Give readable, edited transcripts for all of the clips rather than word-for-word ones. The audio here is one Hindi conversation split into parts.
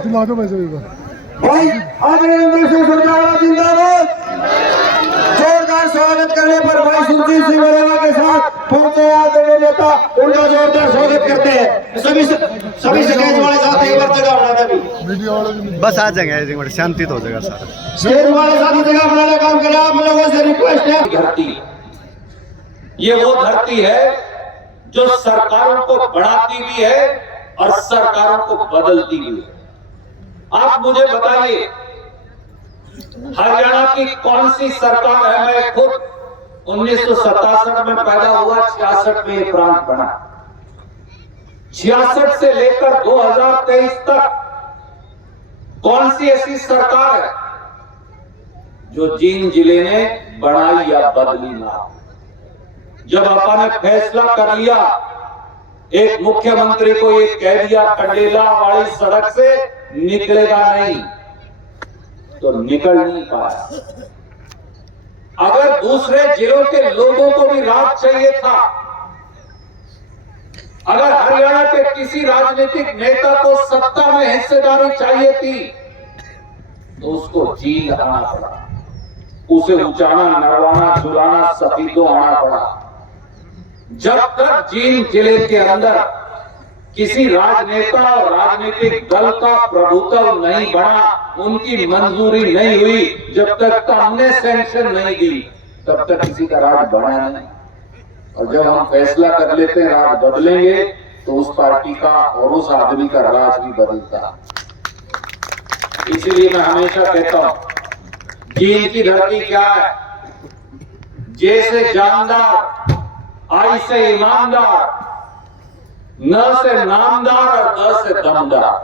तुम आ जाओ वैसे भी भाई अभिनंदन सिंह सुरजावाला जिंदाबाद। जोरदार स्वागत करने पर भाई सुरजीत सिंह वरेवा के साथ पहुंचे आदरणीय नेता, उनका जोरदार स्वागत करते हैं। सभी स्टेज वाले साथी एक बार जगह बना दे। मीडिया वाले भी बस आ जाएंगे, एक मिनट शांति तो हो जाएगा सारा। स्टेज वाले साथी जगह बनाने का काम करें, आप लोगों से रिक्वेस्ट है। धरती, ये वो धरती है जो सरकारों को बढ़ाती भी है और सरकारों को बदलती भी है। आप मुझे बताइए, हरियाणा की कौन सी सरकार है? मैं खुद 1967 में पैदा हुआ, 66 में ये प्रांत बना। 66 से लेकर 2023 तक कौन सी ऐसी सरकार है जो जींद जिले ने बनाई या बदली ना? जब आपा ने फैसला कर लिया, एक मुख्यमंत्री को ये कह दिया कंडेला वाली सड़क से निकलेगा नहीं, तो निकल नहीं पाया। अगर दूसरे जिलों के लोगों को भी राज चाहिए था, अगर हरियाणा के किसी राजनीतिक नेता को सत्ता में हिस्सेदारी चाहिए थी, तो उसको जींद आना पड़ा, उसे उचाना, नरवाना, झुलाना, सफीदों आना पड़ा। जब तक जींद जिले के अंदर किसी राजनेता और राजनीतिक दल का प्रभुत्व नहीं बना, उनकी मंजूरी नहीं हुई, जब तक हमने सैंक्शन नहीं दी, तब तक किसी का राज बना नहीं। और जब हम फैसला कर लेते हैं राज बदलेंगे, तो उस पार्टी का और उस आदमी का राज भी बदलता। इसीलिए मैं हमेशा कहता हूं, जींद की धरती क्या है? जैसे जानदार, आई से ईमानदार, न से नामदार और द से दमदार।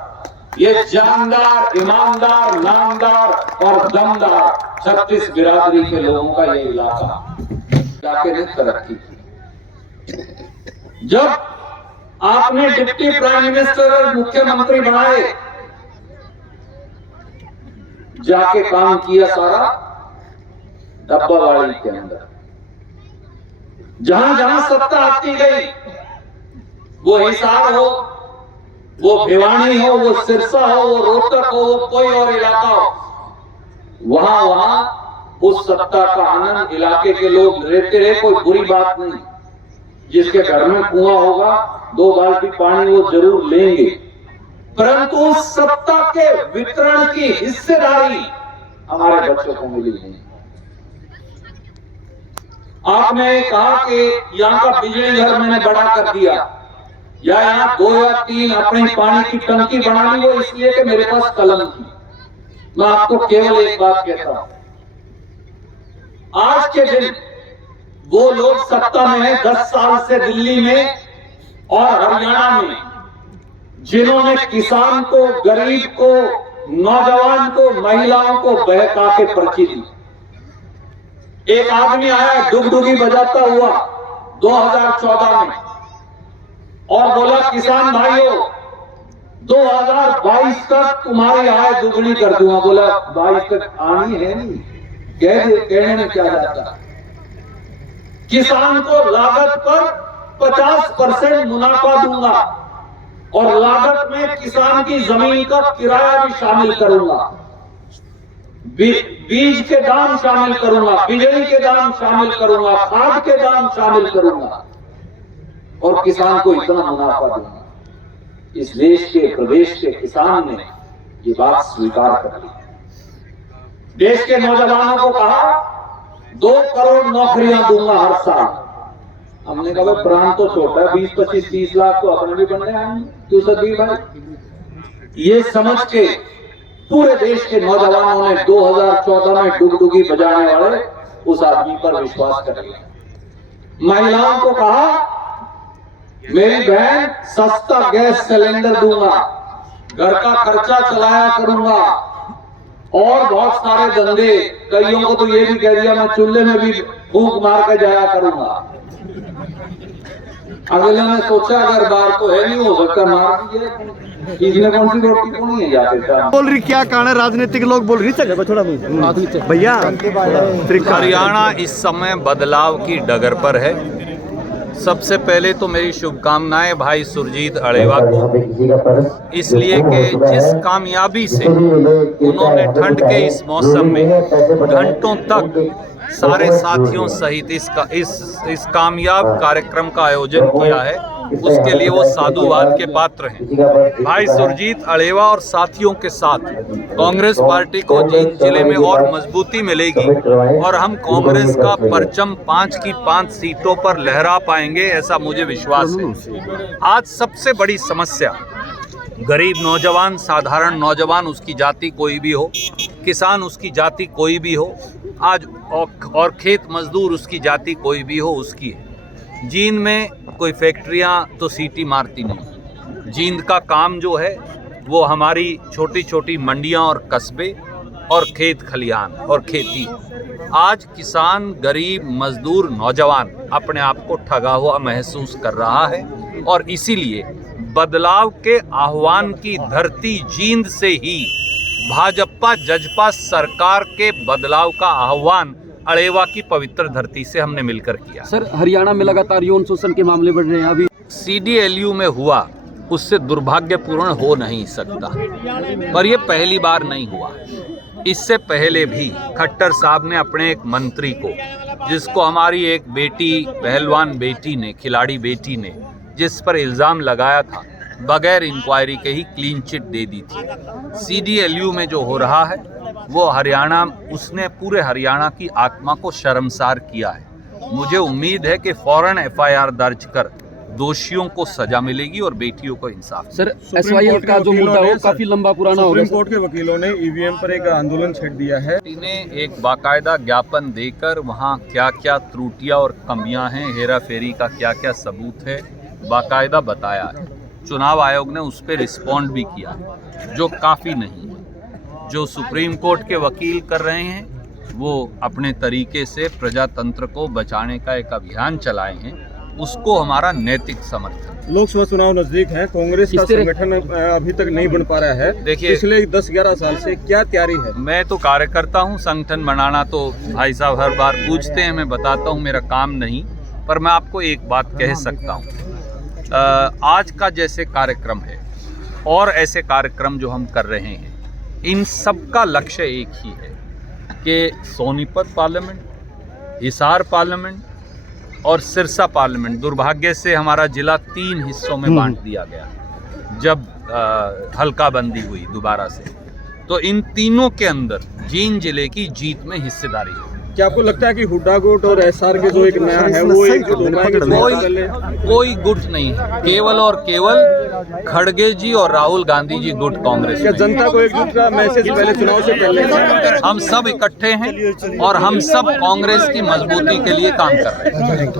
ये जानदार, ईमानदार, नामदार और दमदार 36 बिरादरी के लोगों का ये इलाके ने तरक्की की। जब आपने डिप्टी प्राइम मिनिस्टर और मुख्यमंत्री बनाए, जाके काम किया सारा डब्बावाड़ी के अंदर। जहां जहां सत्ता आती गई, वो हिसार हो, वो भिवानी हो, वो सिरसा हो, वो रोहतक हो, वो कोई और इलाका हो, वहां वहां उस सत्ता का आनंद इलाके के लोग लेते रहे। कोई बुरी बात नहीं, जिसके घर में कुआं होगा 2 बाल्टी पानी वो जरूर लेंगे, परंतु उस सत्ता के वितरण की हिस्सेदारी हमारे बच्चों को मिली नहीं। आपने कहा कि यहाँ का बिजली घर मैंने बड़ा कर दिया, या यहाँ 2 या 3 अपनी पानी की टंकी बना ली, वो इसलिए कि मेरे पास कलम थी। मैं आपको केवल एक बात कहता हूं, आज के दिन वो लोग सत्ता में है 10 साल से दिल्ली में और हरियाणा में, जिन्होंने किसान को, गरीब को, नौजवान को, महिलाओं को बहका के पर्ची दी। एक आदमी आया डुगडुगी बजाता हुआ 2014 में और बोला, किसान भाइयों 2022 तक तुम्हारी आय दुगनी कर दूंगा। बोला 22 तक आनी है नहीं, कहने में क्या जाता। किसान को लागत पर 50% मुनाफा दूंगा और लागत में किसान की जमीन का किराया भी शामिल करूंगा, बीज के दाम शामिल करूंगा, बिजली के दाम शामिल करूंगा, खाद के दाम शामिल करूंगा और किसान को इतना मुनाफा दूंगा। इस देश के, प्रदेश के किसान ने ये बात स्वीकार कर ली। देश के नौजवानों को कहा 2 करोड़ नौकरियां दूंगा हर साल। हमने कहा प्रांत तो छोटा है, 20, 25, 30 लाख तो अपने भी बनने आएंगे, क्यों सदीर भाई? ये समझ के पूरे देश के नौजवानों ने 2014 में डुगडुगी बजाने वाले उस आदमी पर विश्वास कर लिया। महिलाओं को कहा, मेरी बहन सस्ता गैस सिलेंडर दूंगा, घर का खर्चा चलाया करूंगा और बहुत सारे धंधे। कईयों को तो ये भी कह दिया, मैं चूल्हे में भी फूंक मार के जाया करूंगा। अगले ने सोचा अगर बार तो है नहीं, हो सकता मार दीजिए, इसमें कौन सी रोटी को नहीं है जाते। बोल रही क्या कारण है? राजनीतिक लोग बोल रही थोड़ा भैया। हरियाणा इस समय बदलाव की डगर पर है। सबसे पहले तो मेरी शुभकामनाएं भाई सुरजीत अड़ेवा को, इसलिए कि जिस कामयाबी से उन्होंने ठंड के इस मौसम में घंटों तक सारे साथियों सहित इस कामयाब कार्यक्रम का आयोजन किया है, उसके लिए वो साधुवाद के पात्र हैं। भाई सुरजीत अड़ेवा और साथियों के साथ कांग्रेस पार्टी को जींद जिले में और मजबूती मिलेगी और हम कांग्रेस का परचम 5 की 5 सीटों पर लहरा पाएंगे, ऐसा मुझे विश्वास है। आज सबसे बड़ी समस्या गरीब नौजवान, साधारण नौजवान, उसकी जाति कोई भी हो, किसान उसकी जाति कोई भी हो, आज और खेत मजदूर उसकी जाति कोई भी हो, उसकी है। जींद में कोई फैक्ट्रियां तो सीटी मारती नहीं। जींद का काम जो है वो हमारी छोटी छोटी मंडियां और कस्बे और खेत खलिहान और खेती। आज किसान, गरीब, मजदूर, नौजवान अपने आप को ठगा हुआ महसूस कर रहा है और इसीलिए बदलाव के आह्वान की धरती जींद से ही भाजपा जजपा सरकार के बदलाव का आह्वान अड़ेवा की पवित्र धरती से हमने मिलकर किया। सर, हरियाणा में लगातार यौन शोषण के मामले बढ़ रहे हैं। अभी CDLU में हुआ, उससे दुर्भाग्यपूर्ण हो नहीं सकता, पर यह पहली बार नहीं हुआ। इससे पहले भी खट्टर साहब ने अपने एक मंत्री को, जिसको हमारी एक बेटी, पहलवान बेटी ने, खिलाड़ी बेटी ने, जिस पर इल्ज़ाम लगाया था, बगैर इंक्वायरी के ही क्लीन चिट दे दी थी। CDLU में जो हो रहा है वो हरियाणा, उसने पूरे हरियाणा की आत्मा को शर्मसार किया है। मुझे उम्मीद है कि फौरन FIR दर्ज कर दोषियों को सजा मिलेगी और बेटियों को इंसाफ। सर, SYL का जो मुद्दा हो काफी लंबा पुराना हो गया। सुप्रीम कोर्ट के वकीलों ने EVM पर एक आंदोलन छेड़ दिया है। ने एक बाकायदा ज्ञापन देकर वहाँ क्या क्या त्रुटियां और कमियां हैं, हेरा फेरी का क्या क्या सबूत है, बाकायदा बताया है। चुनाव आयोग ने उस पर रिस्पॉन्ड भी किया, जो काफ़ी नहीं है। जो सुप्रीम कोर्ट के वकील कर रहे हैं वो अपने तरीके से प्रजातंत्र को बचाने का एक अभियान चलाए हैं, उसको हमारा नैतिक समर्थन। लोकसभा चुनाव नजदीक है, कांग्रेस का संगठन अभी तक नहीं बन पा रहा है। देखिए, पिछले 10-11 साल से क्या तैयारी है? मैं तो कार्यकर्ता हूँ, संगठन बनाना तो भाई साहब हर बार पूछते हैं, मैं बताता हूँ मेरा काम नहीं, पर मैं आपको एक बात कह सकता हूँ। आज का जैसे कार्यक्रम है और ऐसे कार्यक्रम जो हम कर रहे हैं, इन सब का लक्ष्य एक ही है कि सोनीपत पार्लियामेंट, हिसार पार्लियामेंट और सिरसा पार्लियामेंट, दुर्भाग्य से हमारा जिला 3 हिस्सों में बांट दिया गया जब हल्का बंदी हुई दोबारा से, तो इन तीनों के अंदर जींद जिले की जीत में हिस्सेदारी है। क्या आपको लगता है कि हुड्डा गुट और SR के जो एक नया है वो एक कोई गुट नहीं है, केवल और केवल खड़गे जी और राहुल गांधी जी गुट कांग्रेस। क्या जनता को एक दूसरा मैसेज पहले चुनाव से पहले? हम सब इकट्ठे हैं और हम सब कांग्रेस की मजबूती के लिए काम कर रहे हैं।